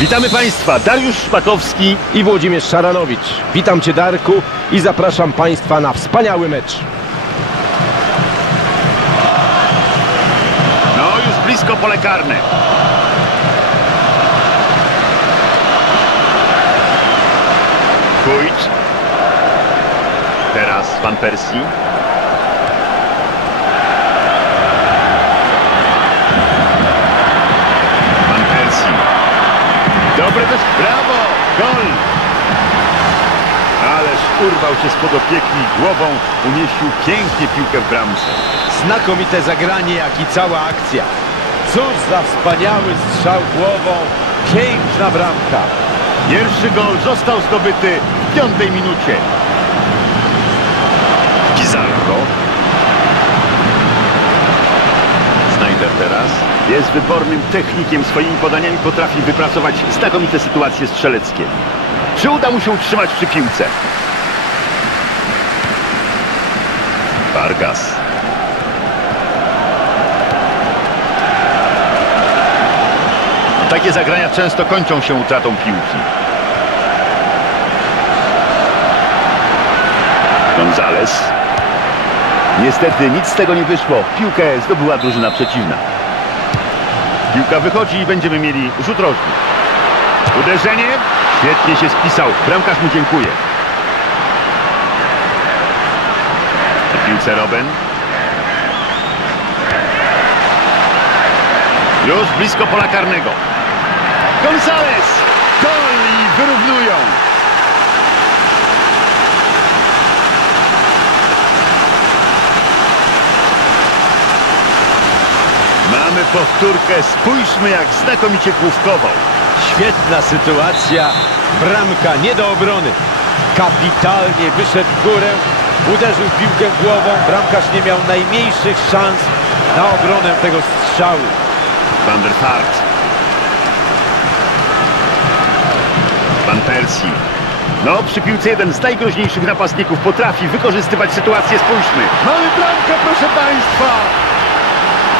Witamy Państwa, Dariusz Szpakowski. i Włodzimierz Szaranowicz. Witam Cię Darku i zapraszam Państwa na wspaniały mecz. No już blisko pole karne. Kujcz. Teraz Van Persie. Urwał się spod opieki głową umieścił pięknie piłkę w bramce. Znakomite zagranie, jak i cała akcja. Cóż za wspaniały strzał głową. Piękna bramka. Pierwszy gol został zdobyty w piątej minucie. Pizarro. Snyder teraz. Jest wybornym technikiem. Swoimi podaniami potrafi wypracować znakomite sytuacje strzeleckie. Czy uda mu się utrzymać przy piłce? Vargas. Takie zagrania często kończą się utratą piłki. Gonzales. Niestety nic z tego nie wyszło. Piłkę zdobyła drużyna przeciwna. Piłka wychodzi i będziemy mieli rzut rożny. Uderzenie. Świetnie się spisał. Bramkarz mu dziękuję. Piłce Robben. Już blisko pola karnego. Gonzales! Gol i wyrównują. Mamy powtórkę. Spójrzmy jak znakomicie główkował. Świetna sytuacja. Bramka nie do obrony. Kapitalnie wyszedł w górę. Uderzył piłkę głową. Bramkarz nie miał najmniejszych szans na obronę tego strzału. Van der Vaart. Van Persie. No, przy piłce jeden z najgroźniejszych napastników potrafi wykorzystywać sytuację. Spójrzmy. Mamy bramkę, proszę Państwa!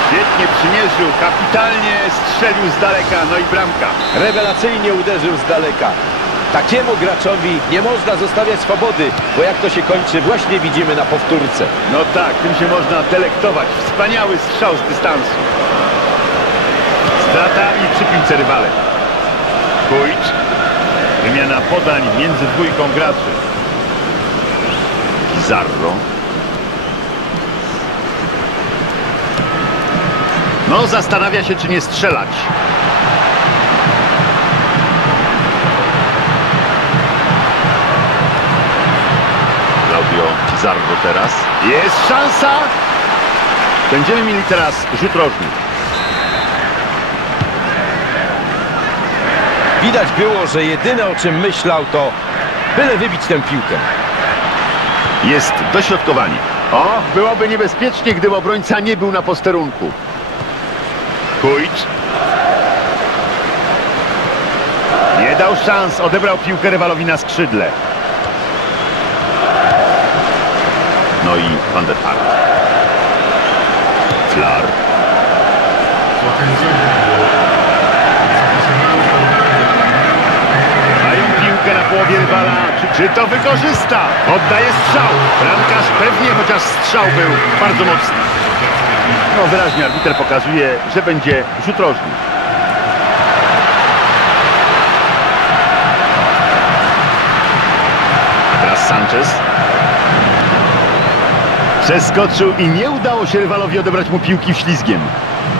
Świetnie przymierzył, kapitalnie strzelił z daleka, no i bramka. Rewelacyjnie uderzył z daleka. Takiemu graczowi nie można zostawiać swobody, bo jak to się kończy właśnie widzimy na powtórce. No tak, tym się można delektować. Wspaniały strzał z dystansu. Strata i przy piłce rywale. Kujcz. Wymiana podań między dwójką graczy. Pizarro. No, zastanawia się, czy nie strzelać. Teraz. Jest szansa! Będziemy mieli teraz rzut rożny. Widać było, że jedyne o czym myślał to byle wybić tę piłkę. Jest dośrodkowanie. O, byłoby niebezpiecznie, gdyby obrońca nie był na posterunku. Kujcz. Nie dał szans, odebrał piłkę rywalowi na skrzydle. No i Van der Vaart. Flar. Mają piłkę na połowie rywala. Czy, czy to wykorzysta? Oddaje strzał. Bramkarz pewnie, chociaż strzał był bardzo mocny. No wyraźnie arbiter pokazuje, że będzie rzut rożny. A teraz Sanchez. Przeskoczył i nie udało się rywalowi odebrać mu piłki ślizgiem.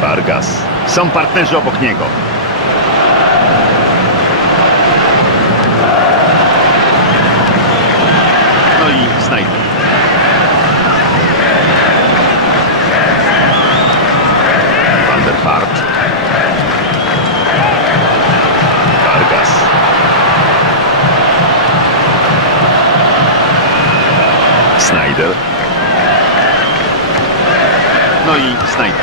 Vargas. Są partnerzy obok niego. No i Snyder. Van der. Vargas. Snyder. No i Snyder.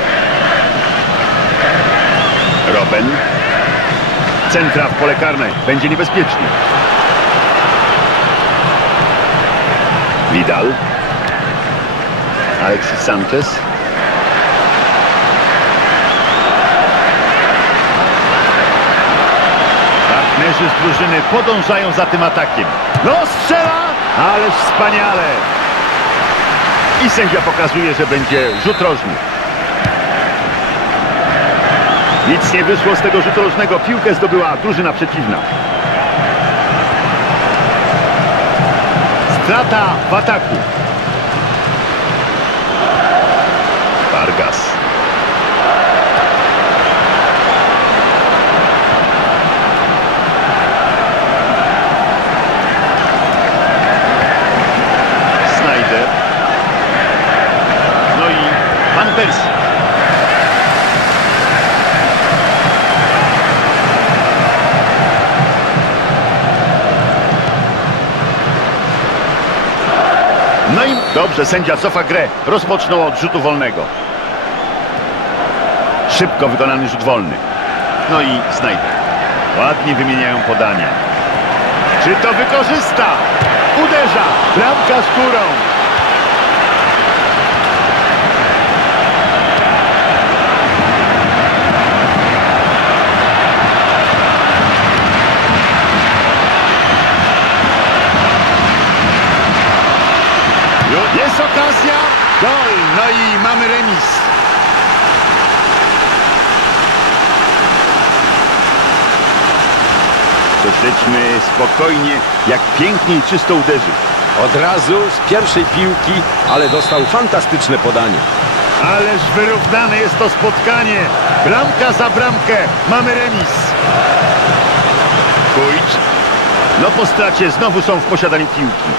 Robben. Centra w pole karne. Będzie niebezpiecznie. Vidal. Alexis Sanchez. Piłkarze z drużyny podążają za tym atakiem. No strzela, ależ wspaniale. I sędzia pokazuje, że będzie rzut rożny. Nic nie wyszło z tego rzutu rożnego. Piłkę zdobyła drużyna przeciwna. Strata w ataku. Vargas. Snyder. No i No i dobrze, sędzia cofa grę. Rozpoczną od rzutu wolnego. Szybko wykonany rzut wolny. No i Snyder. Ładnie wymieniają podania. Czy to wykorzysta? Uderza! Bramka skórą. Jest okazja. Gol. No i mamy remis. Prześledźmy spokojnie, jak pięknie i czysto uderzył. Od razu z pierwszej piłki, ale dostał fantastyczne podanie. Ależ wyrównane jest to spotkanie. Bramka za bramkę. Mamy remis. Kujcz. No po stracie znowu są w posiadaniu piłki.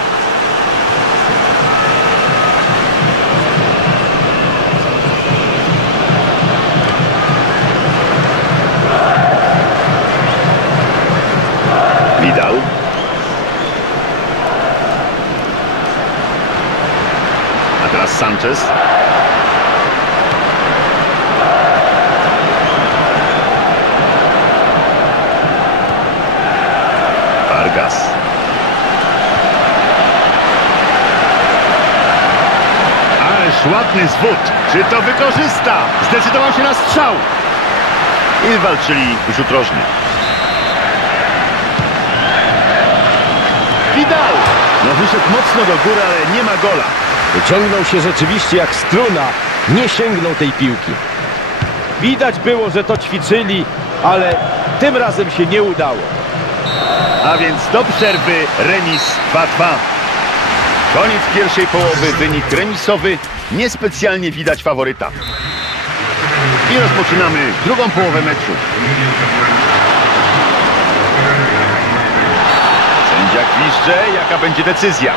Sanchez. Vargas. Ależ ładny zwód. Czy to wykorzysta? Zdecydował się na strzał. I walczyli rzut rożny. Vidal. No wyszedł mocno do góry, ale nie ma gola. Wyciągnął się rzeczywiście jak struna, nie sięgnął tej piłki. Widać było, że to ćwiczyli, ale tym razem się nie udało. A więc do przerwy remis 2-2. Koniec pierwszej połowy, wynik remisowy. Niespecjalnie widać faworyta. I rozpoczynamy drugą połowę meczu. Sędzia gwizdże, jaka będzie decyzja.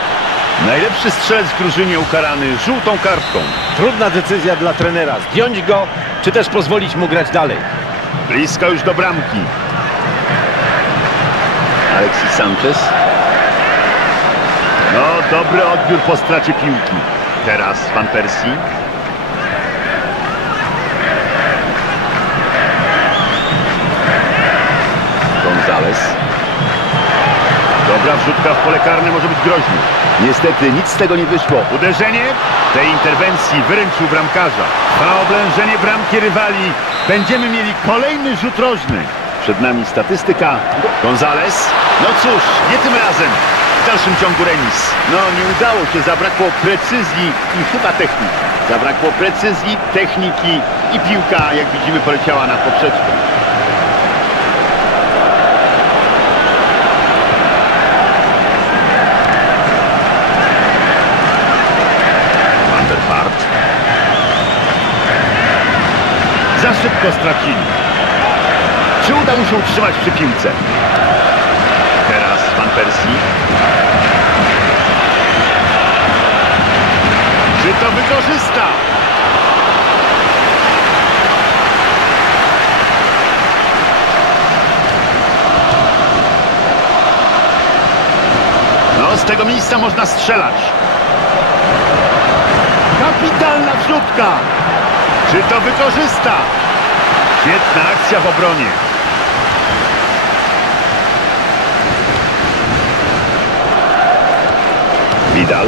Najlepszy strzelec w drużynie ukarany żółtą kartką. Trudna decyzja dla trenera, zdjąć go, czy też pozwolić mu grać dalej. Blisko już do bramki. Alexis Sanchez. No, dobry odbiór po stracie piłki. Teraz Van Persie. Gonzales. Dobra wrzutka w pole karne może być groźny. Niestety nic z tego nie wyszło. Uderzenie tej interwencji wyręczył bramkarza. Na oblężenie bramki rywali będziemy mieli kolejny rzut rożny. Przed nami statystyka. Gonzales. No cóż, nie tym razem. W dalszym ciągu remis. No nie udało się, zabrakło precyzji i chyba techniki. Zabrakło precyzji, techniki i piłka, jak widzimy, poleciała na poprzeczkę. Van der Vaart. Za szybko stracili. Czy uda mu się utrzymać przy piłce? Teraz Van Persie. Czy to wykorzysta? No, z tego miejsca można strzelać. Kapitalna wrzutka. Czy to wykorzysta? Świetna akcja w obronie. Vidal.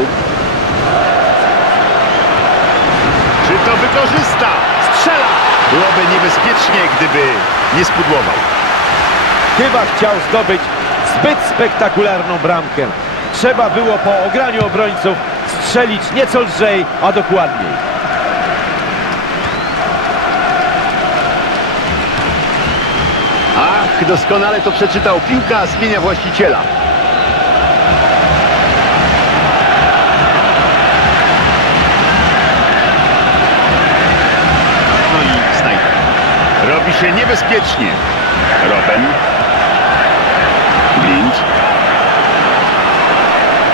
Czy to wykorzysta? Strzela! Byłoby niebezpiecznie, gdyby nie spudłował. Chyba chciał zdobyć zbyt spektakularną bramkę. Trzeba było po ograniu obrońców strzelić nieco lżej, a dokładniej. Doskonale to przeczytał. Piłka zmienia właściciela. No i Snyder. Robi się niebezpiecznie. Robben. Blind.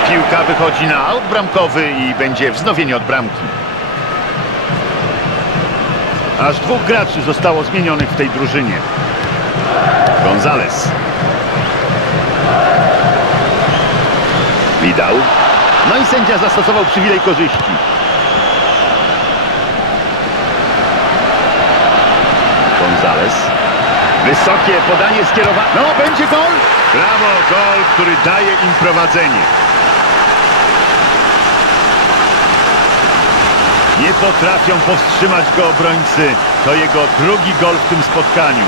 Piłka wychodzi na aut bramkowy i będzie wznowienie od bramki. Aż dwóch graczy zostało zmienionych w tej drużynie. Gonzales. Vidal. No i sędzia zastosował przywilej korzyści. Gonzales. Wysokie podanie skierowane. No, będzie gol! Brawo, gol, który daje im prowadzenie. Nie potrafią powstrzymać go obrońcy. To jego drugi gol w tym spotkaniu.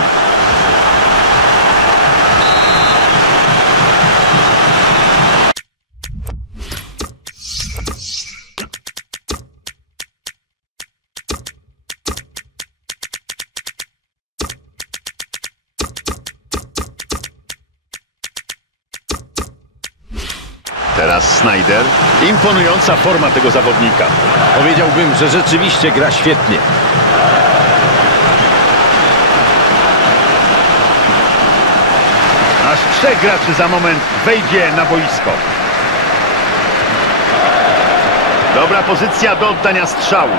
Teraz Snyder. Imponująca forma tego zawodnika. Powiedziałbym, że rzeczywiście gra świetnie. Aż trzech graczy za moment wejdzie na boisko. Dobra pozycja do oddania strzału.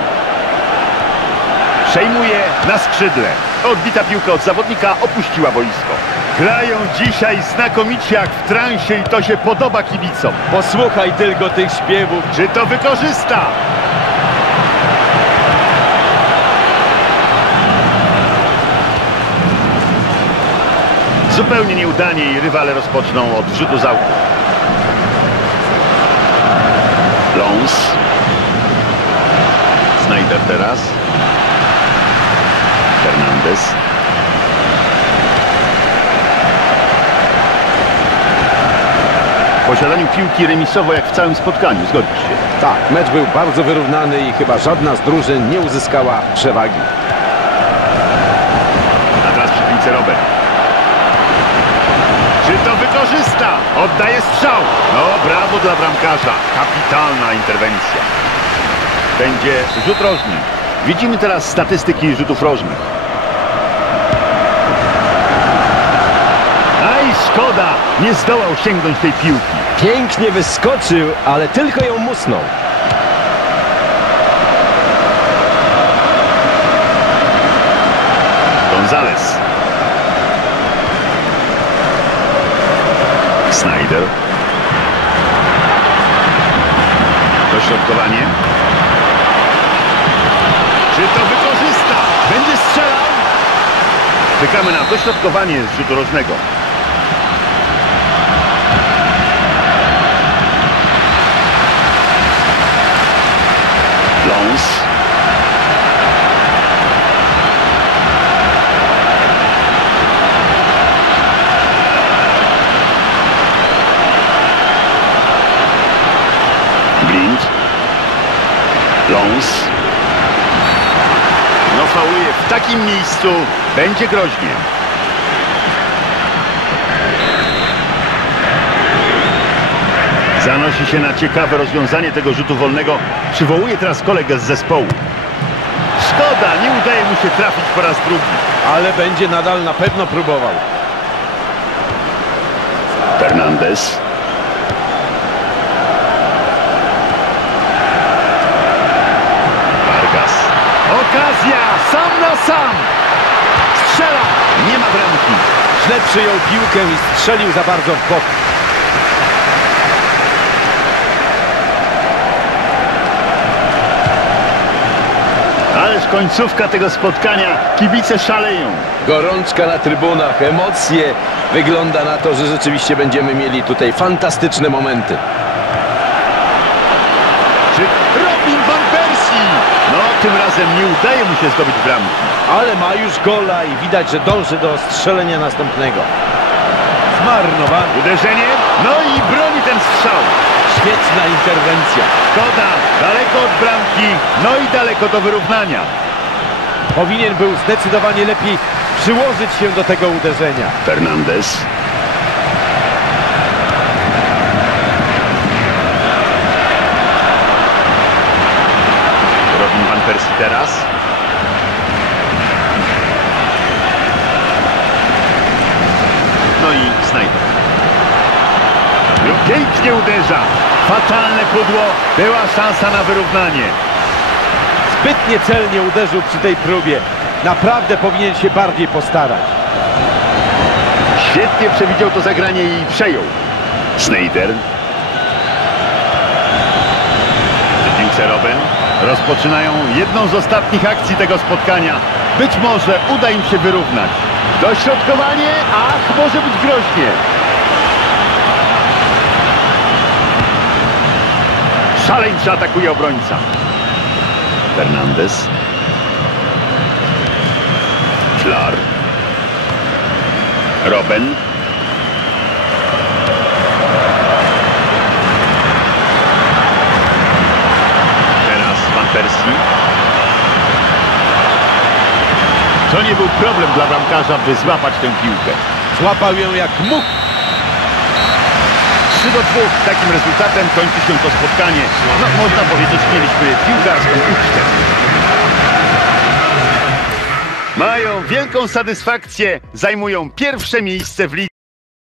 Przejmuje na skrzydle. Odbita piłka od zawodnika opuściła boisko. Grają dzisiaj znakomicie jak w transie i to się podoba kibicom. Posłuchaj tylko tych śpiewów. Czy to wykorzysta? Zupełnie nieudanie i rywale rozpoczną od rzutu z autu. Lons. Snyder teraz. Fernandez. W posiadaniu piłki remisowo jak w całym spotkaniu, zgodzisz się? Tak, mecz był bardzo wyrównany i chyba żadna z drużyn nie uzyskała przewagi. A teraz przy piłce Robert. Czy to wykorzysta? Oddaje strzał. No, brawo dla bramkarza. Kapitalna interwencja. Będzie rzut rożny. Widzimy teraz statystyki rzutów rożnych. Aj, szkoda. Nie zdołał sięgnąć tej piłki. Pięknie wyskoczył, ale tylko ją musnął. Gonzales. Snyder. Dośrodkowanie. Czy to wykorzysta? Będzie strzelał? Czekamy na dośrodkowanie z rzutu rożnego. Lons. Blind. Lons. No fauluje w takim miejscu. Będzie groźnie. Zanosi się na ciekawe rozwiązanie tego rzutu wolnego. Przywołuje teraz kolegę z zespołu. Szkoda, nie udaje mu się trafić po raz drugi. Ale będzie nadal na pewno próbował. Fernandez. Na sam! Strzela! Nie ma bramki. Źle przyjął piłkę i strzelił za bardzo w bok. Ależ końcówka tego spotkania. Kibice szaleją. Gorączka na trybunach, emocje. Wygląda na to, że rzeczywiście będziemy mieli tutaj fantastyczne momenty. Czy Robin van Persie? No, tym razem nie udaje mu się zdobyć bramki. Ale ma już gola i widać, że dąży do strzelenia następnego. zmarnowany. Uderzenie, no i broni ten strzał. Świetna interwencja. Szkoda, daleko od bramki, no i daleko do wyrównania. Powinien był zdecydowanie lepiej przyłożyć się do tego uderzenia. Fernandez. Teraz. No i Snyder. Pięknie uderza. Fatalne pudło. Była szansa na wyrównanie. Zbyt niecelnie uderzył przy tej próbie. Naprawdę powinien się bardziej postarać. Świetnie przewidział to zagranie i przejął. Snyder. Przy piłce Robin. Rozpoczynają jedną z ostatnich akcji tego spotkania. Być może uda im się wyrównać. Dośrodkowanie, ach, może być groźnie. Szaleńczy atakuje obrońca. Fernandez. Flar. Robin. Teraz Van Persie. To nie był problem dla bramkarza, by złapać tę piłkę. Złapał ją jak mógł. 3 do 2. Takim rezultatem kończy się to spotkanie. No, można powiedzieć, mieliśmy piłkarską ucztę. Mają wielką satysfakcję, zajmują pierwsze miejsce w lidze.